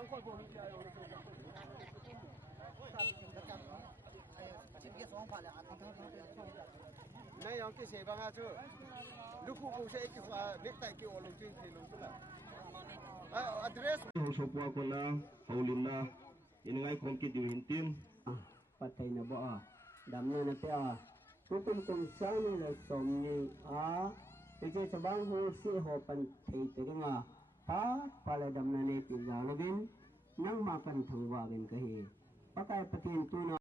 Nah yang ke saya bang acu, luku kau saya ikut nek tak ikut orang cing film tu lah. Address. Sopo ako na haulin na inangay kongkit yung hintim. Patay na ba damna na pa hukum kung saan na somni ije sabang ho si ho pan thei te nga pa pala damna ne pigalagin nang makan thangwagin kahi pakai patin tuna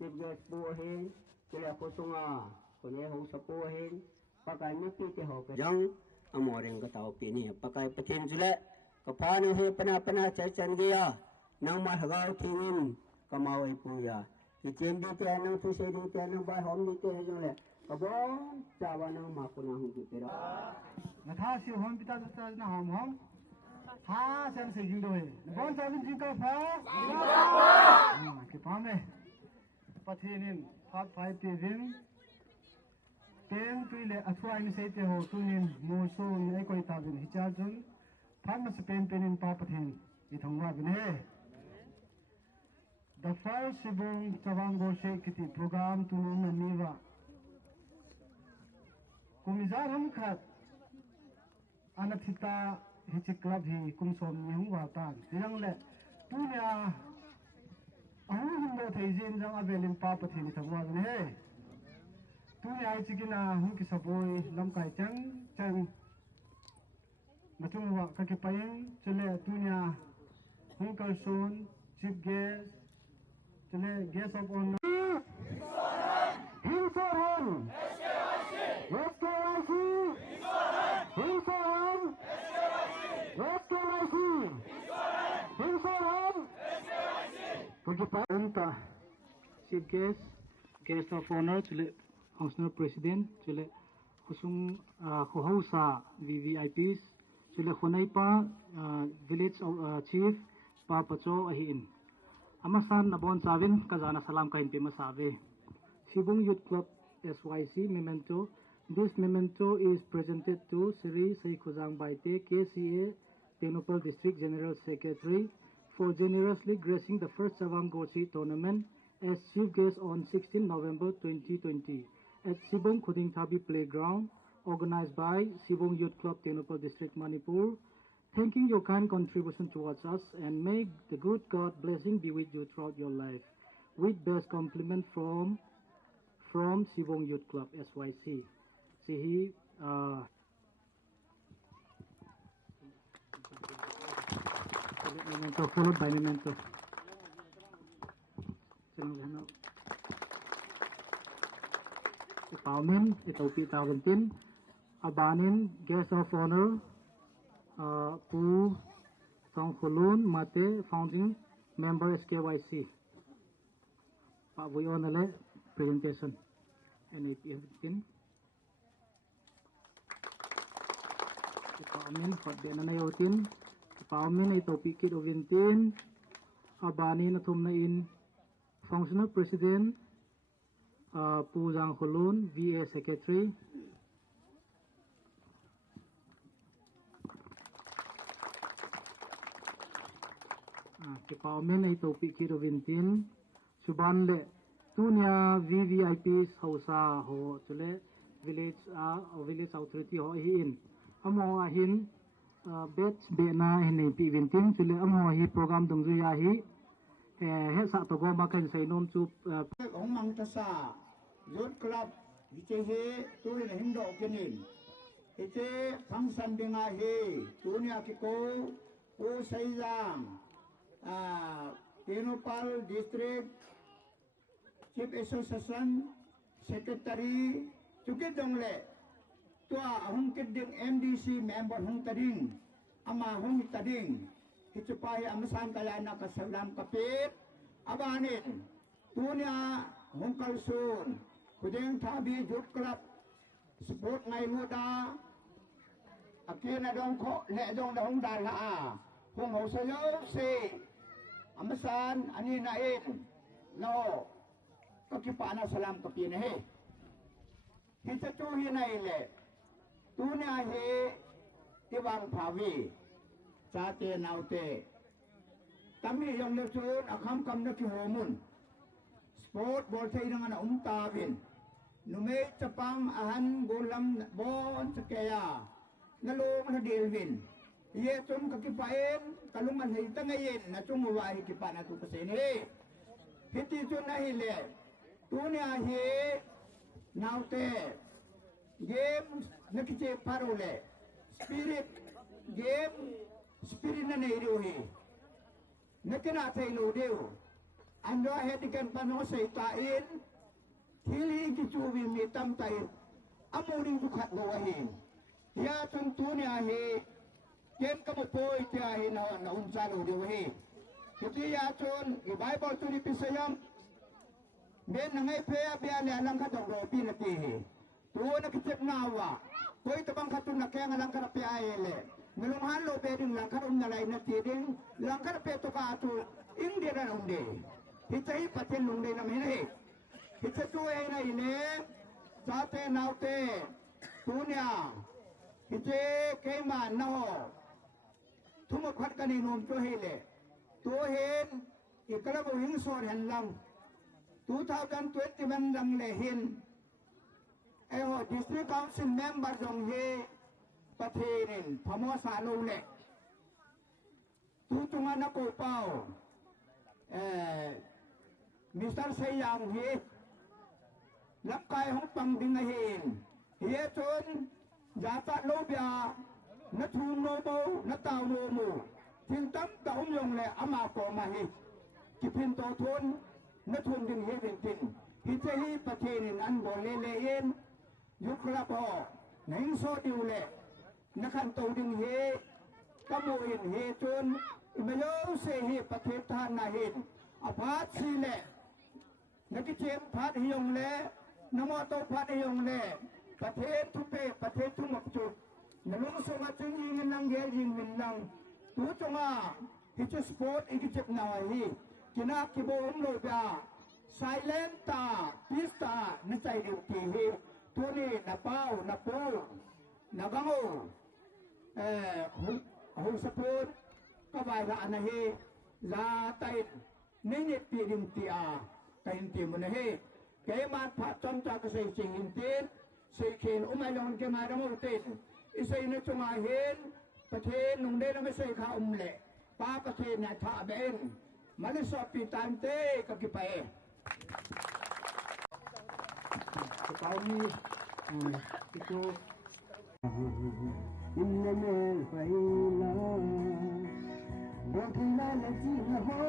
nibgas buhin kila ko tunga kune ho sa buhin pakai nipi te ho yang amoreng ka tao pini pakai patin jule kapano he pana chan gaya nang mahagaw tingin kamaway puya itin di tiyan ng tusay di tiyan ng bahom di tiyan ng le kabong cawa ng makunang higitira nathasi hom pita dutta na hom ha san se jindo he bon sabin ji ka pha ke pame pathinin phat phai te vin ten tuile athwa ni se te ho tunin mo so ni koi ta vin hicha jun phat ma se pen penin pa pathin I thongwa vin he. The first Sibong Chawango Shekiti program to Naniva. Kumizar Hamkat Anathita Hichiklab hi Kumsom Yungwatan. Young let Punya Ahundo Tazin Jang Avelin Papatin Tawazan Hey. Punya Chikina Hunkisaboy Lamkai Chang Matungwa Kakipayin Chile Punya Hunkalson Chief Guest Chile guest of honor. Hinsoran. SKYC. Hinsoran. SKYC. Hinsoran. Pagkipanta. Chief guest of honor Chile Councilor President Chile kusung kuhausa VVIPs Chile khunaipa village chief pa pacho ahin. Amasan nabon savin kazana salam kain pe masave. Sibong Youth Club SYC memento. This memento is presented to Sri Saikhuzang Baite KCA Tenupal District General Secretary for generously gracing the first Chawang Gochi tournament as chief guest on 16 November 2020 at Sibong Khuding Thabi Playground organized by Sibong Youth Club Tenupal District Manipur. Thanking your kind contribution towards us and may the good God blessing be with you throughout your life. With best compliment from Sibong Youth Club SYC. Sihi memento followed by memento. Paumin Itopi Tawentin Abanin guest of honor Pu Tongkhulun Mate founding member SKYC. Pak Buyo nale presentation NAPF pin. Paumin hotbe na nayotin. Paumin ay topikit ovintin. Abani na tumnain functional president Pu Tongkhulun VA secretary. Paumin ay topikit ovintin. Subanle tunya VVIPs hausa ho chule village authority ho hin amo ahin batch be na hin pi vintin chule amo hi program dongju ya hi he sa to go ma kan sai nom chu ong mang ta sa youth club hiche he tu le hindo kenin hiche function binga he tunya ki ko o sai jam Tenupal District Chief Association Secretary Chukit dongle tua hong keding MDC member hong tading ama hong tading hichupai amasan kalana kasalam kapit abanin tunya hong kalsun kuding Thabi Youth Club support ngai muda akina dong ko le dong dong dala hong ho sayo si amasan ani nain no kakipana salam kapine he hicha tu hi nai le tunya he tiwang phawi chate naute Tami yang lesun akam kam na kihomun. Sport bol tay dengan tabin. Nume capang ahan gulam bon sakaya. Nalong na dilvin. Ye tum kakipain kaluman hita ngayin na tumuwahi kipa na tukasini. Hiti chun na hile. Tuni ahi naute. Game nakiche parole. Spirit game spirit na nairuhi. Nakinatay ludiw. Ando hedikan pano sa itain. Hili ikichuwi mitam tayo. Amuring dukat gawahin. Ya tuntuni ahi. Yen kamupoy ti ahi na unsalo diwahi. Iti ya tun. I-Bible tuni pisayam. Ben nangay peya biyali alang ka doglobi na tihi. Tuwa nakitip nawa. Koy tabang katun na kaya ngalang ka na piyayele. Ngalunghan lo beding langkar nalay na tiding. Langkar peto ka ato. Hindi na undi. Hitahi patin lungday na minahi. Hitachuay na ine. Sate naute. Tunya. Hiti kayman na ho. Tumukhat kaninong tuhile. Tuhin. Ikalabuhing sorhen lang. 2021 lang lehin. Ayo, District Council Member dong he. Patinin. Pamosa lule. Tutungan ako pao. Mr. Sayang he. Lapkay hong pangdingahin. Hiyetun. Jata lobya. Natuno mo. Natawo mo. Tintam taong yung le ama ko mahi. Kipinto tun. Natun din hevintin. Hitahi patinin an bolelein. Yukla po. Naingso diule. Nakantaw din he. Kamuin he tun. Imayaw se he patitahan nahin. Apat sile. Nakichim pat hiyong le. Namoto pat hiyong le. Patit tupe. Patit tumapchuk. Nalungsong at yung ingin lang yelling min lang. Tuto nga. Hicho sport ikichip na wahi. Kinakibuom lo ba. Silent ta. Pista. Nasay diutihi. Tuni. Napaw. Napo. Nabango. Husapun. Kabayraan na he. Latain. Ninit pilim tiya. Kahinti mo na he. Kaya matpatong ta kasay singintin. Sikin umayon kimaramutin. Isay na tungahin. Patin nung di naman say kaumle. Papatin na taben. Malisopitante kakipae. Kami itu إنما الفيلا وكلا لجيها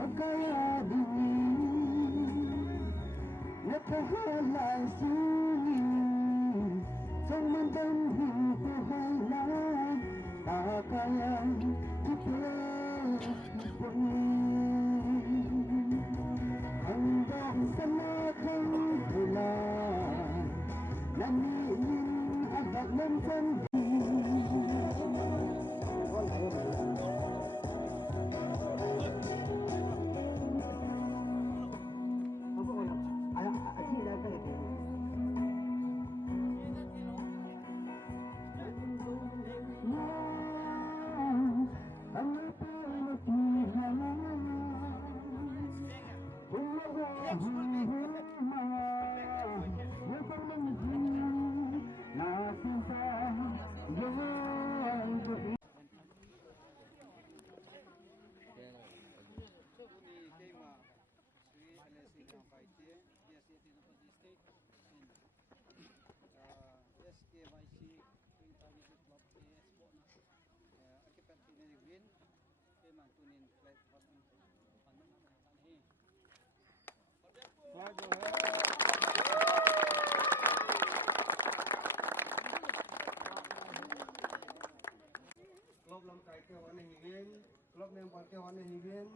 وكيا بني نتخلى سوني ثم تنهي تهلا تاكيا hanggang sa matang bulan naniin agad ng sandi Klub lam kai ke wane hingin, klub nem pa ke wane hingin,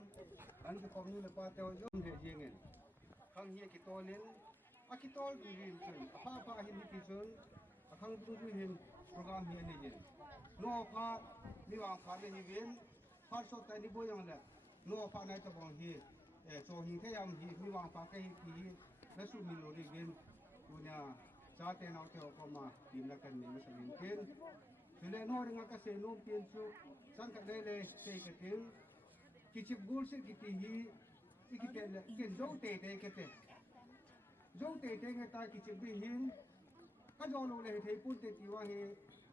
an ke komni le pa te ojum de hingin. Khang hie ki tolin, a ki tol du rin chun, a pa hin hi chun, a khang du du hin program hie ni hin. No pa ni wang kha de hingin, pa so tai ni bo yang le. No pa nai ta bong hi, so hin ke yam hi ni wang pa ke hi ki, na su mi lo ri hin. Punya sa te na te ko ma tim na kan ni ma sa min kin. thì lẽ nó đang cái xe nôm tiền su sang cái đây là xe cái tiếng cái chip gold sẽ cái hi cái tên là cái dấu tệ tệ cái tên dấu tệ tệ người ta cái chip đi hin cái dấu lâu này thấy phun tệ thìว่า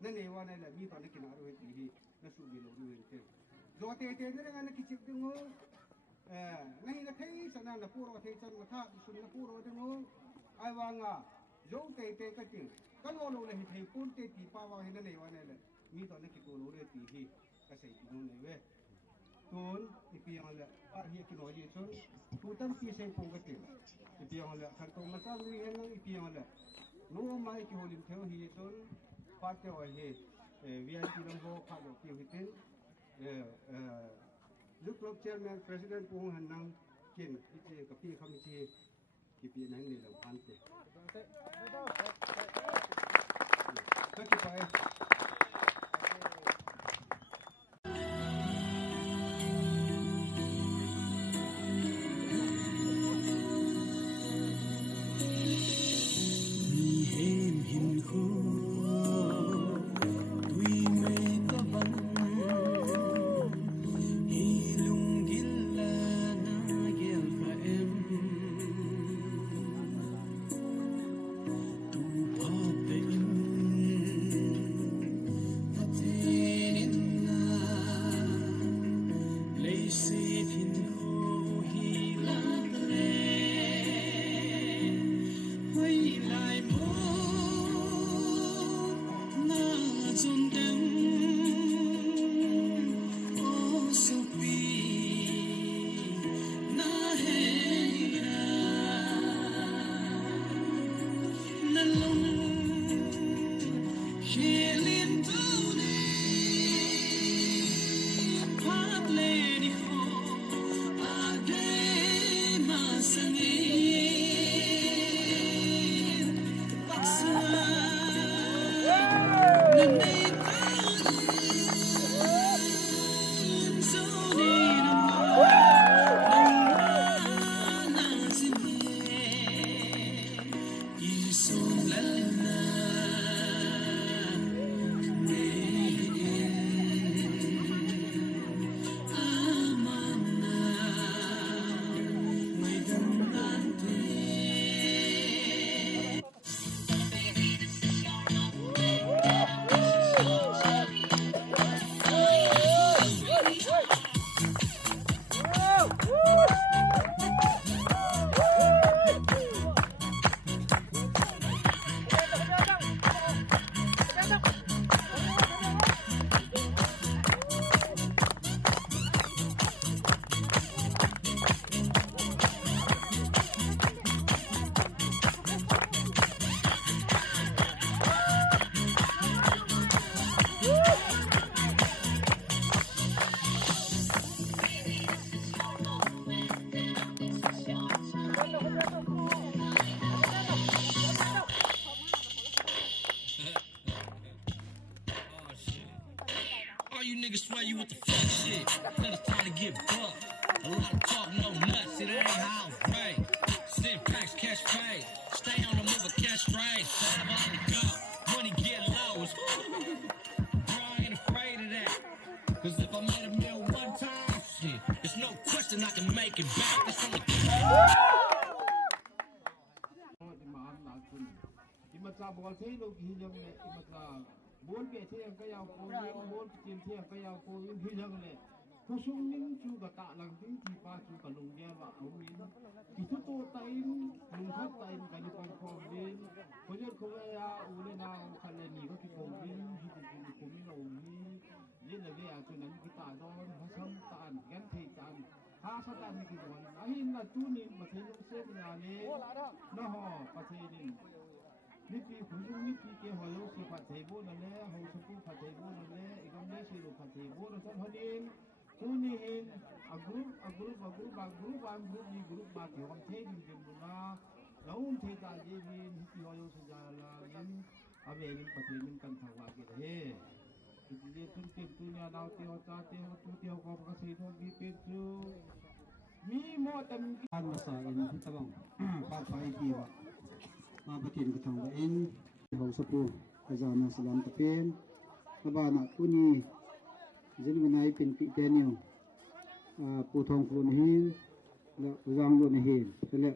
nên nàyว่า này là mi toàn cái nào rồi thì hi nó sụp đi lâu rồi thế dấu tệ tệ cái này cái chip tiếng ngô này là thấy sao nào là puro thấy chân là tháp sụp là puro tiếng ngô ai vang à dấu tệ tệ cái tiếng cái dấu lâu này thấy phun tệ thì pa vào nên nàyว่า này là mi toàn cái cô lâu rồi thì hi cái sai thì nó này về tuần ipiang la hier ki noje son tutan pi sei pongate ipiang la khartong masa lui hen nang ipiang la no mai ki holim theo hi son parte wa he vip lambo phalo ki hitin lu club chairman president pung han nang kin ite ka pi kham chi ki pi nang ni lo ante ka ki pai niggas swear you with the fuck shit. Tell it's time to get bucked. A lot of talk, no nuts. It ain't how it's right. Send packs, catch paid. Stay on the move, catch straight. Have on the go. Money get low. Bro, I ain't afraid of that. Cause if I made a meal one time, shit, there's no question I can make it back. That's on the bol thế lúc hi lăng này bốn bề thế cái giàu cô bốn tiền thế cái giàu cô hi lăng này cô sung nín chú cả tạ lăng tiếng thì ba chú cả lùng nghe và ông nín thì thứ tô tay lùng thắt tay cái đi con con đến có nhớ không ai u lên nào khăn lên nhỉ có cái con đến thì cũng mình ổn đi là cái chỗนั้นcái tạ đó nó sắm tàn gắn thì tàn ha sát tàn cái đó ấy là chú nín mà thấy nó xếp nhà này nó họ mà thấy nín nít đi cũng dùng nít đi cái hồi lúc sự phát triển vô nó lẽ hồi sự cũng phát triển vô nó lẽ cái này sự phát triển vô nó trong hơn đi chú ní hình group ba thì họ thấy được cái một là lâu thấy ta gì vì nít hồi lúc sự ra là những về những phát triển những căn thảo cái đấy thì cái chúng tôi nhà nào tiêu ta tiêu tu tiêu có cái gì thôi đi tiêu chú mi mua tầm ăn mà xài in hết tao ba phải đi vào mà bất kỳ cái thằng in hậu sập cái giờ nó sẽ làm tập viên Labana kuni jin gunai pin pi teniu pu thong klun hin la uzang lu ne hin sele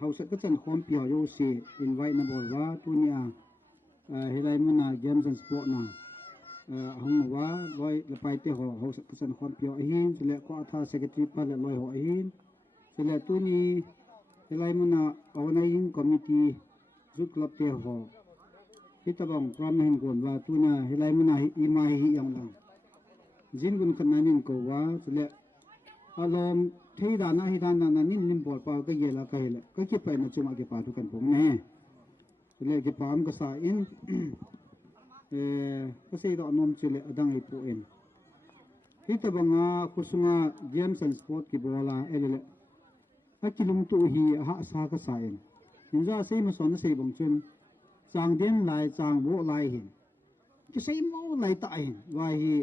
hausa ka chan khom pio yo si invite na bol wa tunia helai muna games and sport na hong wa loi la pai te ho hausa ka chan khom pio hin sele ko atha secretary pa le loi ho hin sele tuni helai muna organizing committee zu club te ho hitabang pram hin gon wa tuna helai muna hi mai hi yang lang jin gun kan nanin ko wa sele alom thei da na hi dan na nin nim bol pa ka yela ka hele ka ki pa na chuma ke pa tu kan pom ne le ki pa am ka sa in ka sei do nom chile adang i pu en hitabanga kusunga games and sport ki bola elele akilung tu hi ha sa ka sa en ninja sei ma son sei bong chun chang den lai chang bo lai hin ki sei mo lai ta hin wa hi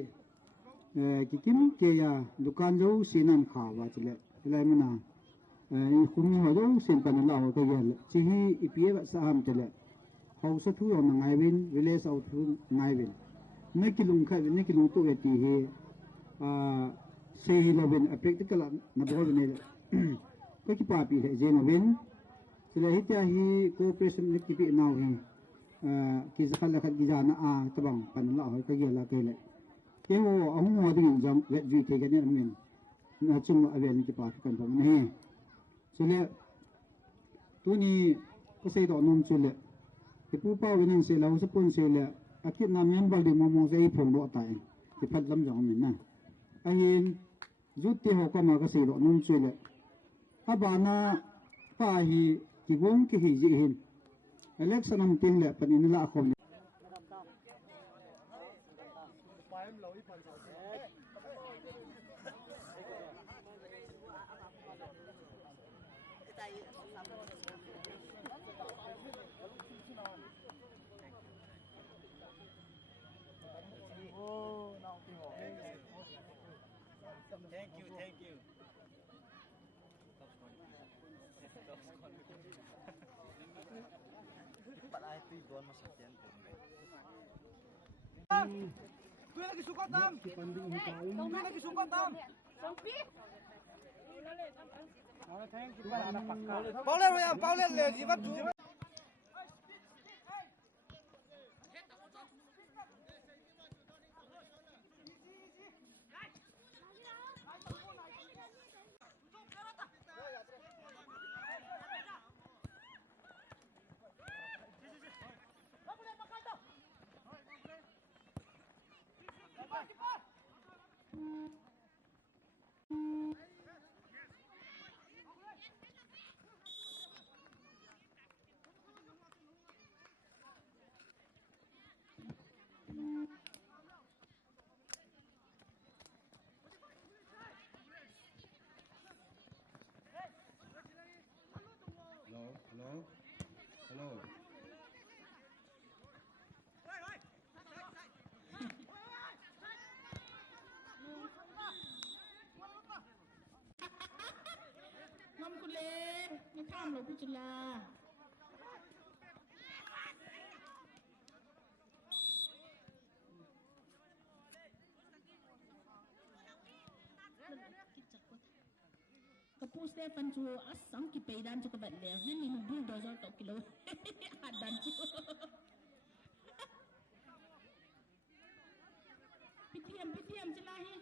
ki kim ke ya dukan jo sinan kha wa chile lai mana khumi ho jo sin pan la ho ka ya chi hi ipie ba sa ham chile hau sa thu yo ngai win village out thu ngai win ne ki lung kha ne ki lung tu e ti hi sei lo win a practical na bol ne ko ki pa pi he je no win chile hi ta hi cooperation ne ki pi now hi ki za khala khat gi jana tabang pan la ho ka ya la ke le ke wo ahung ho ding jam le ji te ke ne min na chung a ven ki pa kan thong ne chule tu ni ko sei do nom chule ki pu pa win se lau sa pun se le akit na member di mo mo sei phong do ta ki phat lam jong min na a hin zu te ho ka ma ka sei do nom chule a ba na pa hi ki gong ki hi ji hin election am ting le pan in la khom Thank you. Para itu doan masakyan. Tu lagi suka tam. Tu lagi suka tam. Sampi. Paulen ya, Paulen le jibat tu. Hello. Ngâm cô lên, nó tham rồi cô chỉ là Kapus Stefan chu asam ki peidan chu kabat le ni nu bulldozer tok kilo adan chu PTM chalahi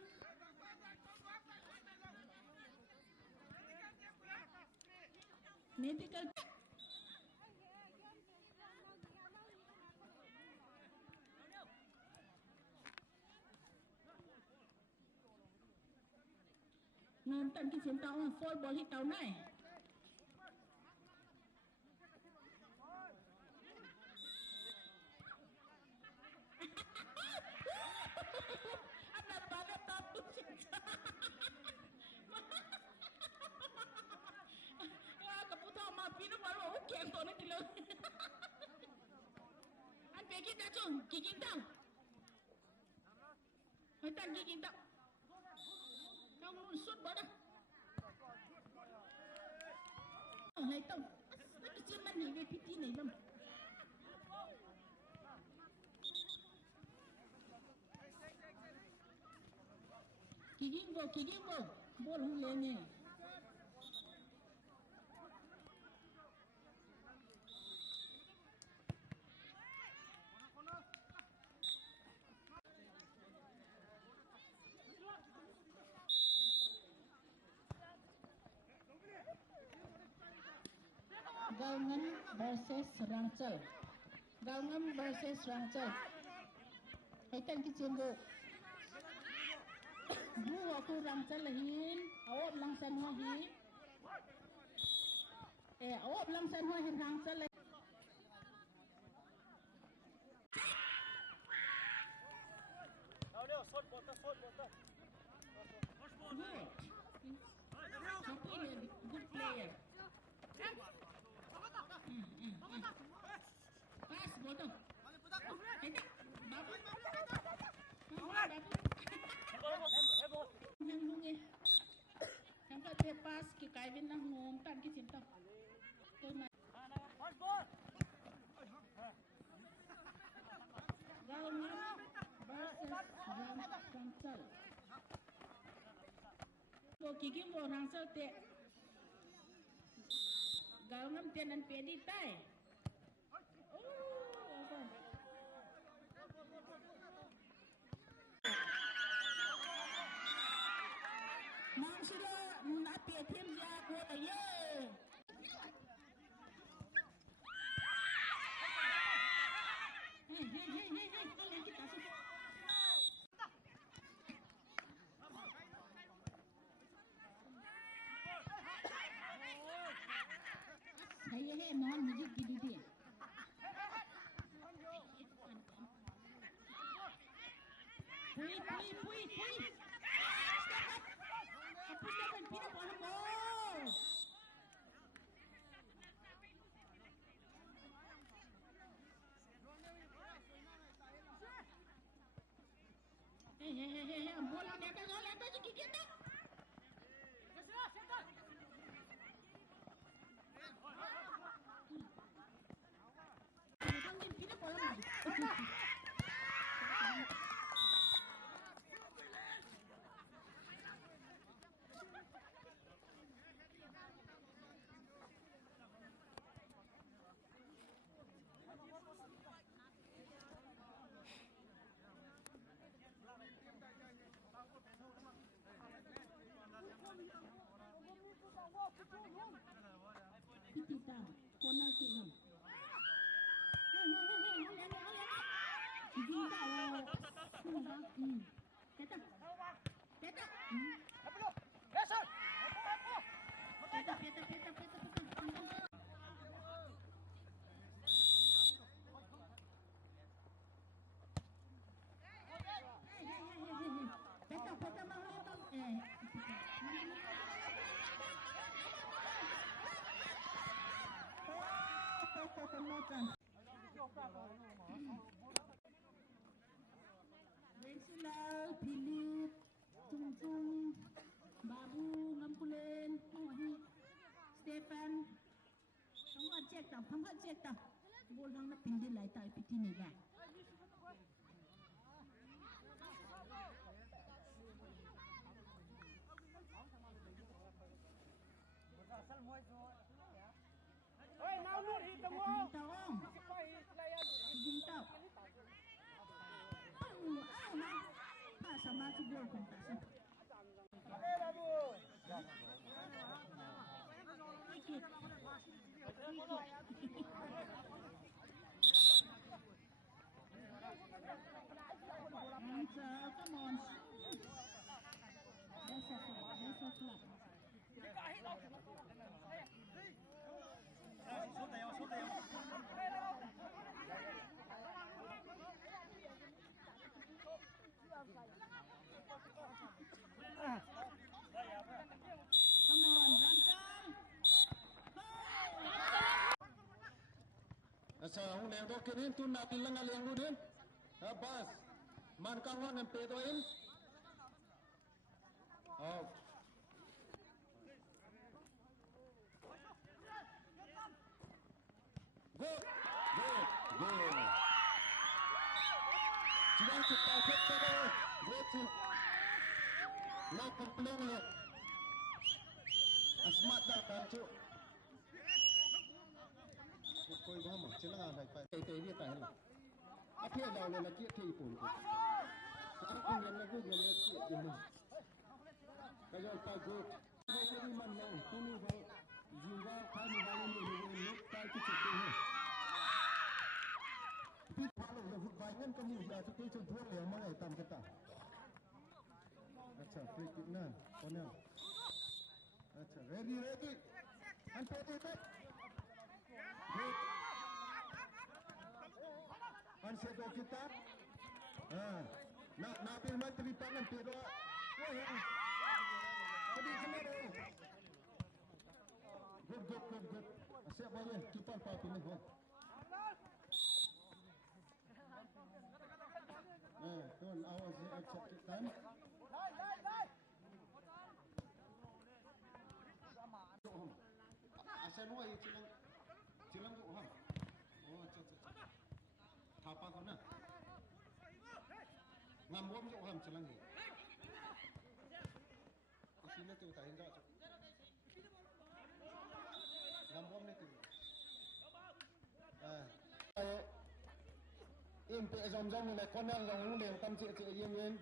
medical ngon tận cái chiến tàu phôi bò hít tàu này ada pada tahu cinta ya keputusan mapi nó baru oke untuk nanti lo an pergi dah cung gigi tau hitam gigi tau kau munsut bodoh lại tông cái chiếc màn hình về PT này lắm kicking go. Ball hung le nge. Gaungan versus Rangchal. Gaungan versus Rangchal. Haitan kicimbo. Bu aku Rangchal lahin, awak lang san ho hi. Awak lang san ho hin Rangchal. Good. Happy good player. Pass, bodoh. Yang lungi. Sampai dia pass ke Kevin nak ngomtan ke cinta. Gaungan versus Rangchal. Kicking bo Rangchal te. Gaungan tianan pedi tai. Mang sila muna pietim ya ko aye. Hey, mohon music gini dia. Pui. Hapus dapat pindah bola mo. Hey, bola leta sikit dah. Pindah bola mo. Kita corner kick. Rensilal, Philip, Chung, Babu, Ngampulen, Stefan. Kamu cek tak. Bolang nak pindah lai tak piti ni kan. Oi, now look hit the wall. Hintau. Sama tu gol kontas. Come on. That's a flop. Come on, Rangchal. Sa hung leng do kenin tun na tin lang aleng ludin. Bas. Man kangon en pedo in. Out. Good. Jangan cepat cepat. Good. Lo kompleng asmat dah kancu. Koi gom chila ngai pai te ri ta hela. A the dau le la ki the pun ko. Ang kung yan na ko yan na ki yan. Kaya pa go. Ko ri man na kunu ba jinga khani ba ni ni ni ta ki che te hai. Pi phalo le hut bai ngan ka mu ya ti ke chu thua le ma ngai tam ka ta. अच्छा free kick ना कॉर्नर अच्छा ready ready and pet it good and से दो kita ना पे मत रिपन पे दो वो है tadi kena do good asyik boleh kita pa pilih gol tuan awas accept kita Asal nuai cilang tu ham. Oh, अच्छा. Thapa kau na. Ngam bom tu ham cilang ni. Sini tu tak hinda tu. Ngam bom ni tu. Impe zom ni kau nak orang ni kam cik yen.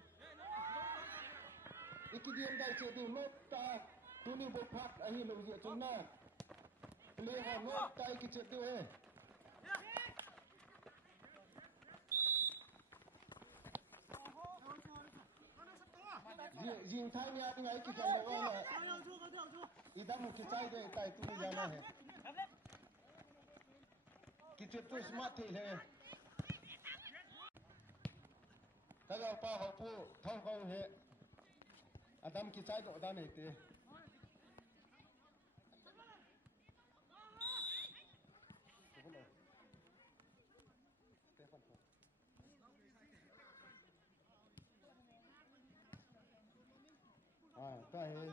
Ikidiam dai cik tu nota. Tuni bopat ahi lo je chuna. Play ha no tai ki chet tu hai. Jin thai nya ngai ki jam lo la. Idam ki chai de tai tu jana hai. Ki chet tu smart thi hai. Kalau pa ho pu thong kau hai. Adam ki chai do da nei te. Tá aí.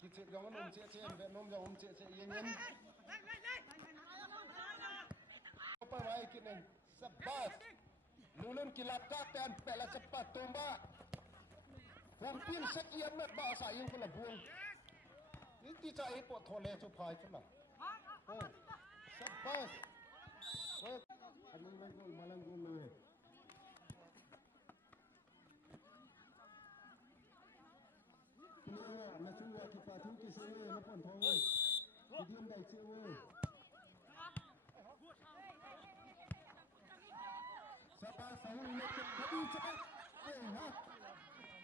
Ki chet jong nom chet ve nom jong chet yen yen. Apa mai ki nen sabas. Lulun kilap ka tan pela cepat tomba. Mungkin sekian met bahasa yang kena buang. Ini cai pot thole tu pai tu lah. Oh, sabas. Oh, ani gol malang gol le. Ini na chunga ki pathu ki sewe na pon thong. Kidiam dai sewe. Sabas sahul le kadi cepat. Ha.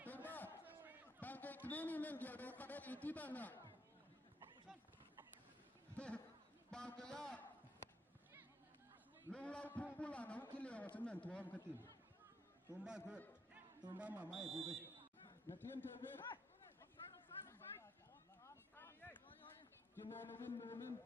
Tomba. Pakai training nang dia do kada iti bana. Bagaya lung lau phu pula nang ki leo samnan thom khatin tomba good tomba ma mai bu be na thiem the be ki no no win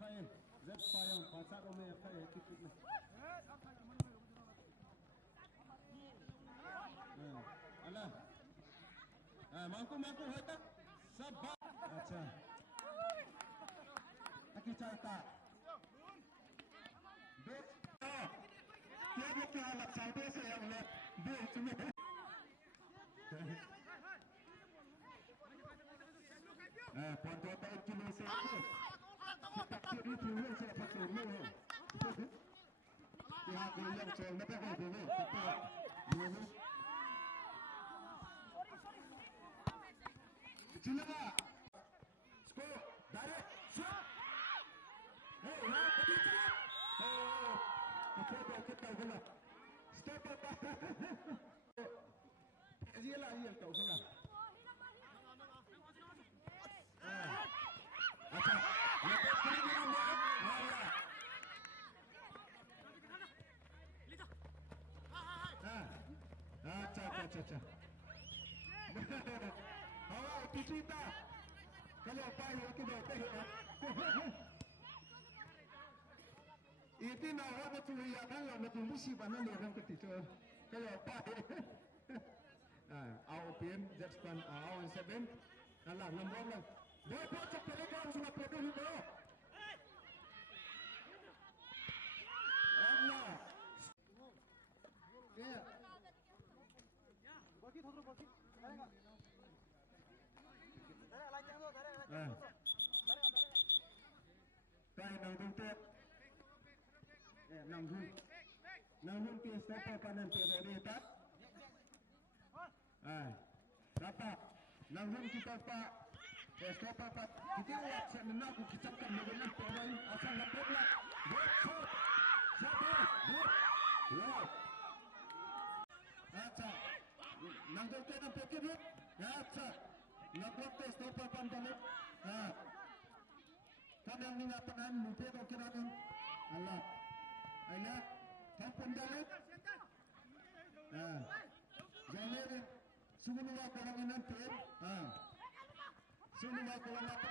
Hai rất phải không phá sát ông này phải kịp kịp này Allah mampu hai tak sabar acha aki चाहता देख क्या हालत साइडे से हमने बीच में पंद्रह तारीख किलो से tak kiri dulu saya pasal ni. Ya, kalau yang saya nak pakai dulu. Dulu. Cila. Skor. Direct. Shot. Hey, nak pergi cila. Oh, kita gula. Step up. Dia lah yang tahu gula. Acha. Acha. Hawa tucita. Kalau pakai aku dah tahu. Jadi nak orang macam dia kan yang macam musim mana dia orang ketika kalau apa our PM Jackson our 7 alah nombor lah dia cakap mereka sudah peduli dia Allah ya bagi thotro bagi darega darega like jango darega kai nang tuntet Namun kita panen prioritas. Dapat. Namun kita pak. Kita buat semenak kita kan mengenal pemain asal lapor. Betul. Sabar. Wow. Acha. Namun kita pikir. Acha. Nakot tes topa pantalan. Kadang ni ngapain lupa kau kira kan. Allah. Ayat, kapan dalit? Jangan semua kalangan nanti. Semua kalangan apa?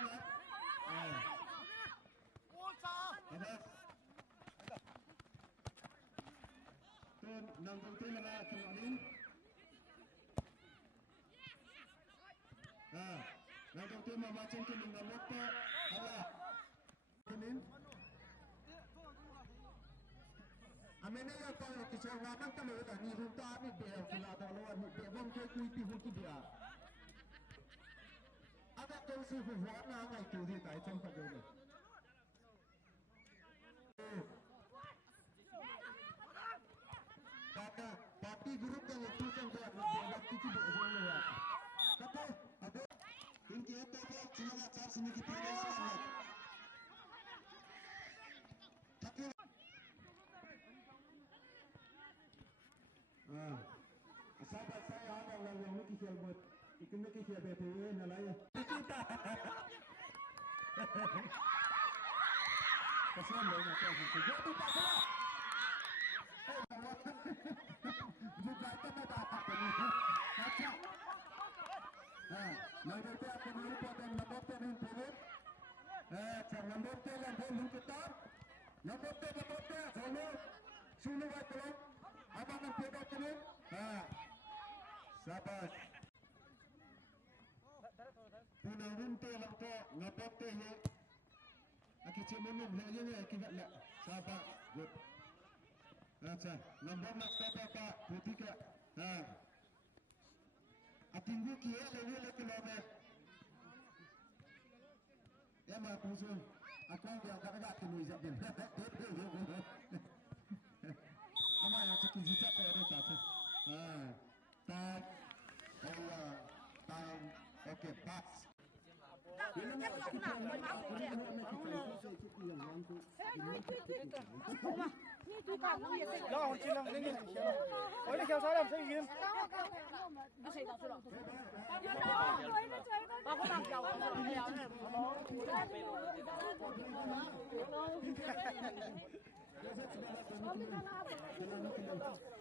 Apa? Tuan nanggung tiada lah tuan ini. Nanggung tiada macam tu dengan motor. Allah. Ini. Amene ya tahu kisah ngaman kan ada ni runta ni bel kila dalam ni bel ke kuiti huki dia. Ada kongsi huwan na ngai tu di tai chang pa dole. Parti grup yang itu chang pa waktu tu dia dole ya. Kata ada inki itu dia cuma charge ni kita ada. Tapi sahabat saya ada yang mungkin siapa buat ikut mungkin siapa betul nalaya. Kasihan loh macam itu. Jadi tak salah. Juga kita tak apa ni. Macam. Nombor tu aku dulu pada nombor tu ni turun. Nombor tu yang belum kita. Nombor tu sulu waktu. Abang nak pegang tu. Sabar. Punang runte lang po ngapote he. Aki cimunum le ye aki le. Sabar. Good. Acha, nombor nak apa Pak? Ketika. Atinggu kia le kilometer. Ya mah kusun. Aku dia agak tulu jabin. Ama yang cikin jejak pada tadi. Tak. Allah. Time. Okay, pass.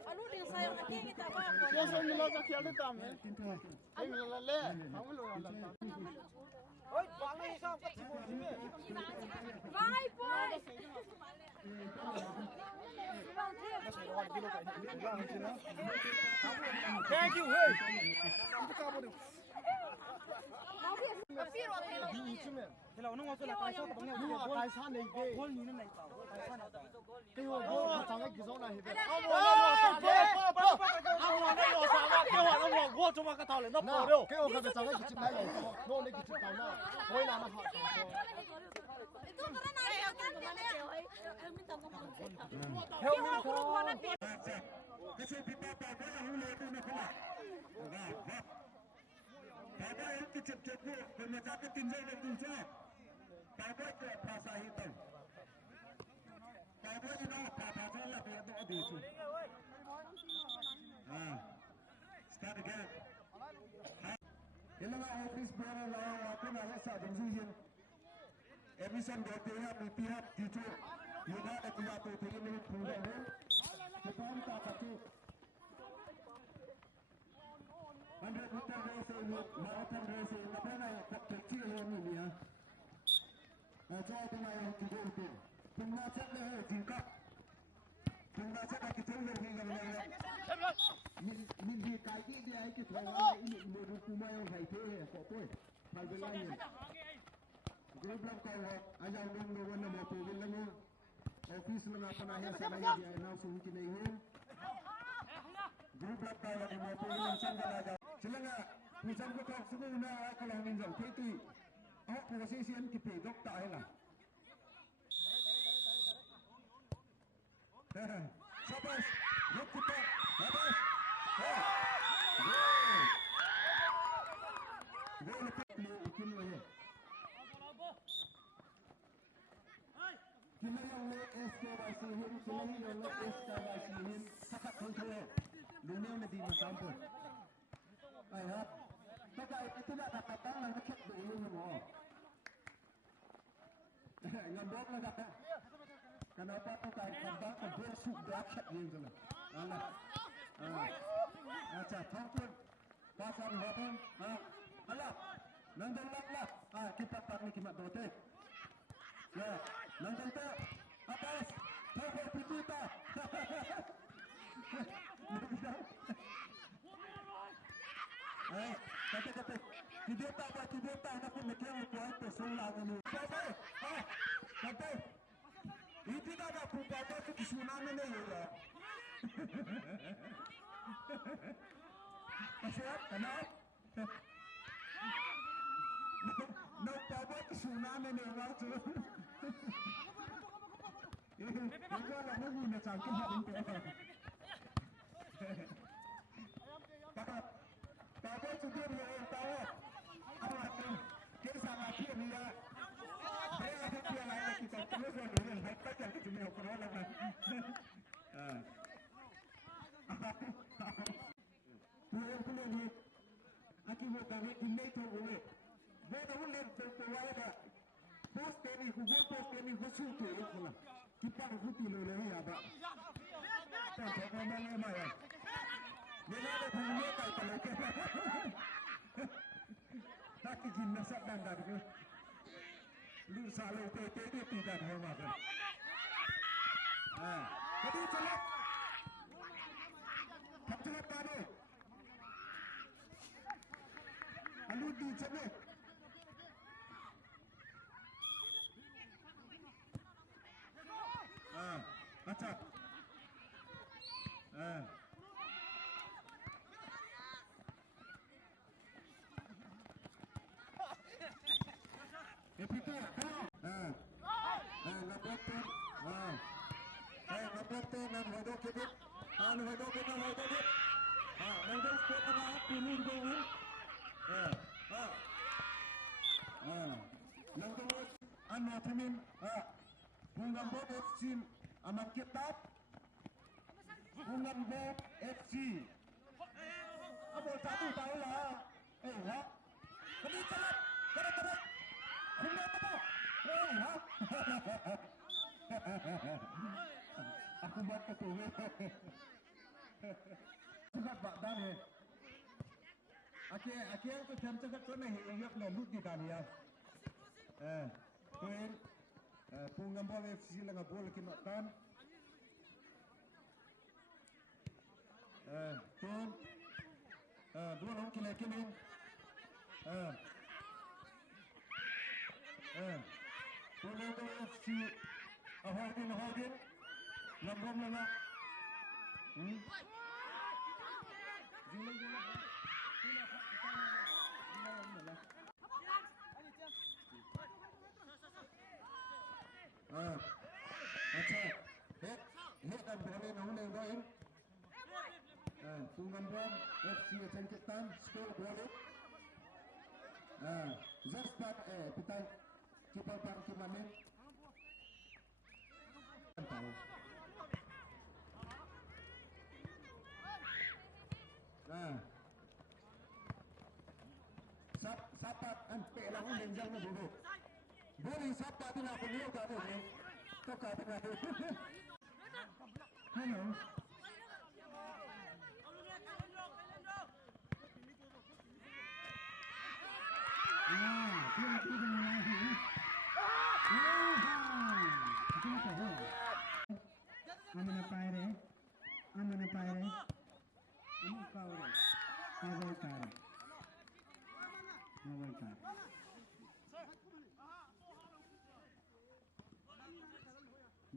Alu dia sayang lagi kita apa? Dia sayang lagi kita tamu. Ini lele, kamu lu yang datang. Oi, bangai sam kat semua sini. Bangai boy. Thank you, hey. Kita kamu tu. Tapi roh telo. Kalau nung masuk nak kaisa, bangnya nung kaisa ni ke? Gol ni nak tahu. Kaisa nak tahu. Kau gol sangat kisah nak hidup. Kamu nak lo sangat. Kau nak lo gol cuma kata le, nak boleh. Kau kata sangat kicip nak lo. Lo ni kicip kau nak. Kau nak nak hot. Itu kerana ayah kan dia. Minta ngomong. Help me. Kasi kita tak boleh hulur tu nak keluar. Bapa yang kecil-kecil tu, pemecah tinjau dan tinjau. Bapa ke bahasa hitam. Bapa ini nak bahasa lah, dia tu ada tu. Start again. Ini lah office berada lah, aku nak rasa jumpa. Emission bertiap bertiap gitu. Juga ada tu ini pulang. Depan tak kacau. 100 meter race ini, marathon race ini, apa nak kecil ni ni? Jadi tu nak yang tiga itu. Pengajar ni tingkat Nunggu saja kita lagi yang min di kaki dia itu thawai ini mudu kumai yang hai the kok pun hal belanya grup lang kau aja nung no wana mo tu lang office lang apa nahya sana dia announce mungkin ini grup lang kau yang mo tu lang sanggal aja silanga pusam ko tak semua na kalau minjam itu oh posisi yang kita dok tak lah Sabas, yuk kita, Sabas, gol lepas ni, ikin lagi. Kini yang le eskavasihin, selain yang le eskavasihin, sakat kontrol, dunia nanti macam pun. Ayat, tak itu nak kata lah, macam dulu semua. Ngambok lah kata. Kenapa tu kan kembang bersuk berakhir yang sana. Allah. Acha, tangkut. Pasal hatan. Allah. Nandang lah. Kita parni kimat dote. Ya, nandang tu. Atas. Tangkut pitita. Kata. Tidak tak nak pun macam kuat tu sulah ni. Kata. Itu dah ada pupaka tu tsunami ni ya. Siap, kenal? No pupaka tsunami ni waktu. Ini lah mungkin nak cakap macam tu. Pupaka tu dia yang tahu. Apa tu? Kita lagi ni ya. Saya ada dia lain kita terus dengan hebat yang kita mau corona kan. Tuan tuan ni, aku mau kami ini tu boleh. Boleh boleh berkuasa dah. Post ni, Google post ni khusus tu ya pula. Kita khusus ni boleh ya tak. Tak apa mana mana. Ni ada punya tak kalau kita. Tak kira nasab dan dah tu. Lu selalu TTD tidak memakan. Jadi cepat. Cepat tadi. Lalu di cepat. Baca. Itu. Amat kitab Bungan Bob FC. Apa satu tahu lah. Ha? Kami telat. Telat. Bungan Bob. Ha? Aku buat ketua. Cepat Pak Dan. Akhir tu jam cepat tu nih yang lut di talian. Tuin. Bungan Bob FC lang bola kinatan. Tuan, dua orang kini. Tuan FC, Ahoudin, lambung lama. Hit dan boleh nahuleng doin. Sungan Bom FC Sengketan skor boleh. Zaspat kita coba bangkit mana? Sapat ampe lang uling jang na bulo. Boleh sapat na punya ka boleh. To ka tengah tu. Hello. Mana apa ini? amana paire amu kaure kawai tare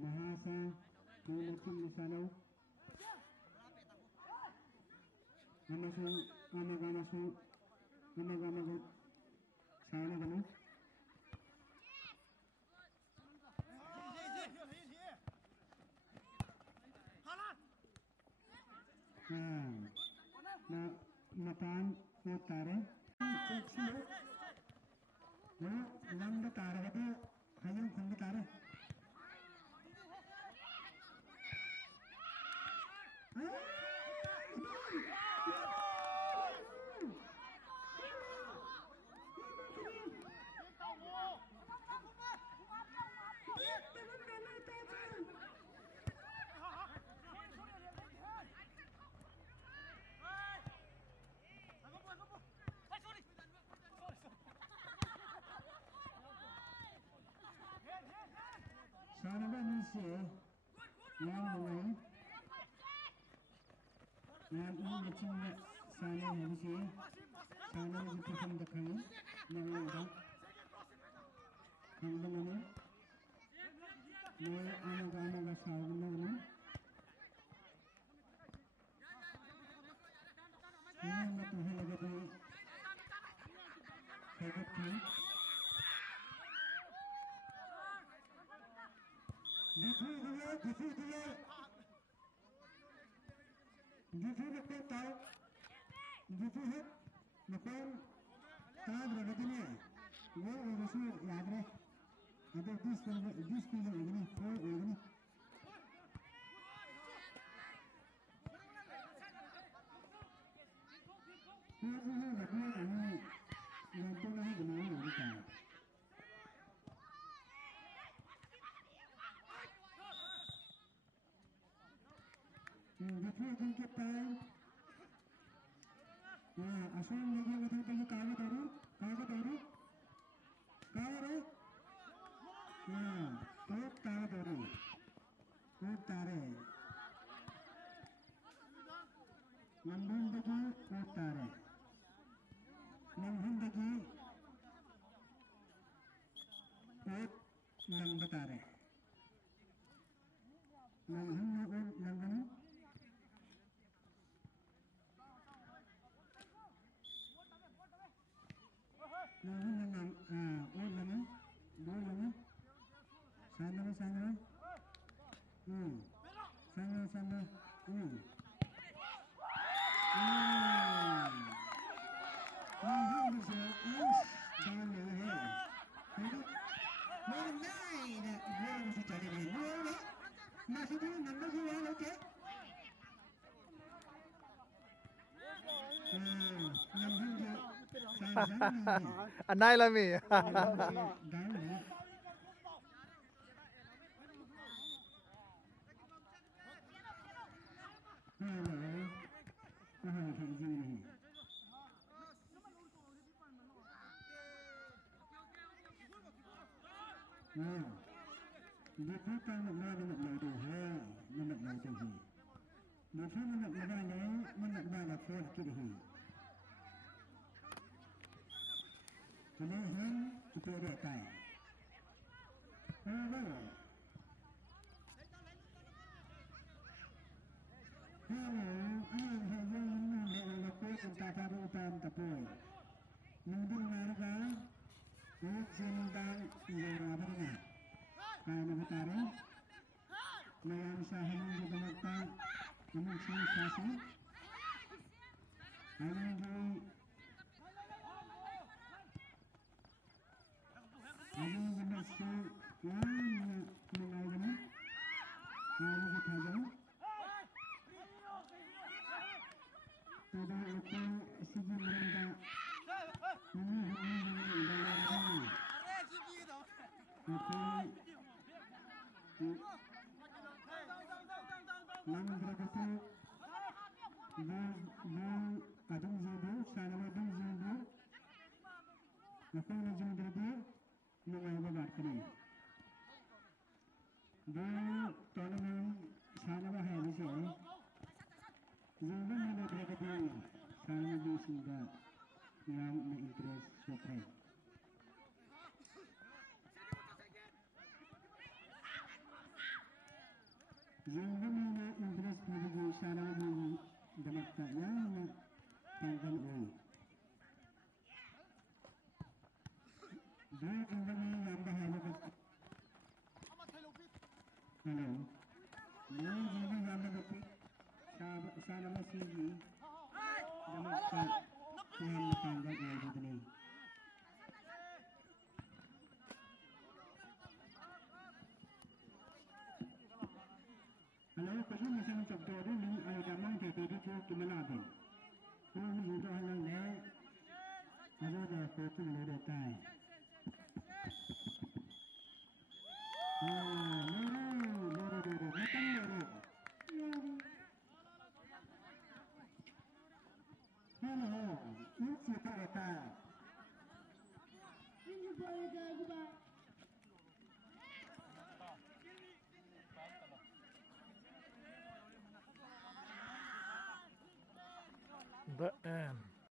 mahasa kulatin misalaw amasu amagamasu sana gano na mapan utare no nanda tare gati hayam khundu tare sana ba ni se yang mulai yang ini macam sana hari se sana itu pun dekai nama orang yang mana मैं आना का सावन में ये मैं तुम्हें लगे तो सेकंड की जिसे लगते ताऊ जिसे है मतलब ताज रगड़ते हैं वो वैसे याद रहे अगर 20 की लगनी कोई लगनी ये लगना नहीं लगता नहीं बनाना नहीं चाहिए जिसे जिनके पैर असम लगे हुए थे तो ये कागज करो तो तारे नंबुंदगी तारे नंबुंदगी नंब तारे number Anai lami. Kita ada kai. Yung na interest na bigay sana ng damakta niya na tanggal o. Doon ang yung bahalo ka. Hello? Doon yung bahalo ka. Sana mo sige. Damakta. Kaya matanggal o dito na. Hello, kasi nasa ng tagtoro ni ay damang titiri ko tumalabang. Kung hindi lang na, ano na ko tuloy tayo. Loro, matang loro. Hello, it's your tayo. The end.